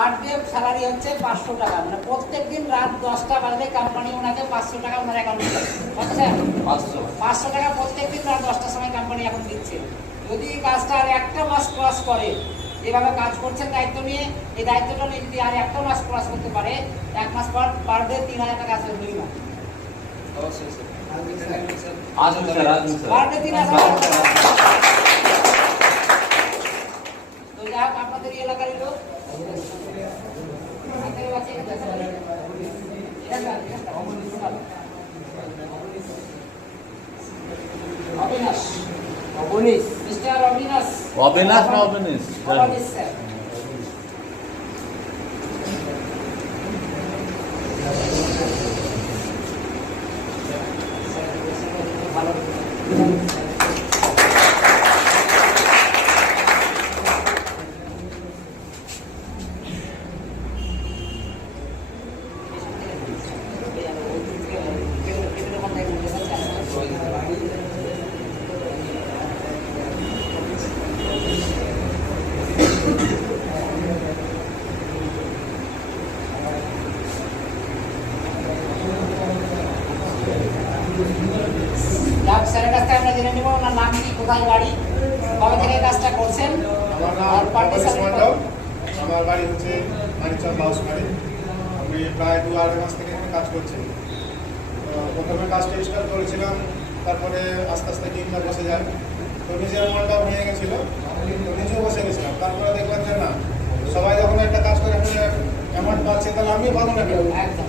Per day salary হচ্ছে 500 টাকা, মানে প্রত্যেকদিন রাত 10টা বাজলে কোম্পানি ওনাকে 500 টাকা ওনার অ্যাকাউন্টে দিচ্ছে। 500 টাকা প্রত্যেকদিন রাত 10টার সময় কোম্পানি এখন দিচ্ছে। যদি কাজটা আর একটা মাস ক্রস করে, এভাবে কাজ করছেন দায়িত্ব নিয়ে, এই দায়িত্বটা নিয়ে যদি আর একটা মাস ক্রস করতে পারে, 1 মাস পর পার ডে 3000 টাকা আসবে মিনিমাম। অবশ্যই স্যার। পার ডে 3000 টাকা। তো যাই হোক, আপনাদের এই এলাকারই লোক অবিনাশ, মিস্টার অবিনাশ, অবিনাশ না অবিনাশ? অবিনাশ স্যার। ভালো স্যারের কাছ থেকে আমরা জেনে নেব ওনার নাম কি, কোথায় বাড়ি, কবে থেকে কাজটা করছেন। আমার বাড়ি হচ্ছে মানিকচক বাউসবাড়ি। আমি প্রায় 2-2.5 মাস থেকে এখানে কাজ করছি। প্রথমে কাজটা স্টার্ট করেছিলাম, তারপরে আস্তে আস্তে টিমটা বসে যায়, তো নিজের মনটাও ভেঙে গেছিলো, তো নিজেও বসে গেছিলাম। তারপরে দেখলাম যে না, সবাই যখন একটা কাজ করে অ্যামাউন্ট পাচ্ছে, তাহলে আমিও পাবো না কেন। একদম।